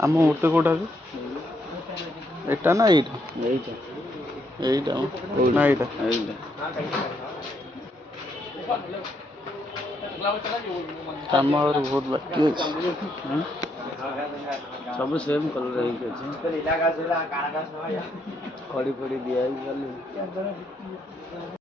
ଆମ ଗୋଟେ କୋଉଟା ଏଟା ନା ଏଇଟା ଏଇଟା ନା ଏଇଟା କାମ ଆହୁରି ବହୁତ ବାକି ଅଛି। ସବୁ ସେମ୍ କଲର୍ ହେଇକି ଅଛି। ଖଡ଼ି ଫଡ଼ି ଦିଆ ହେଇକି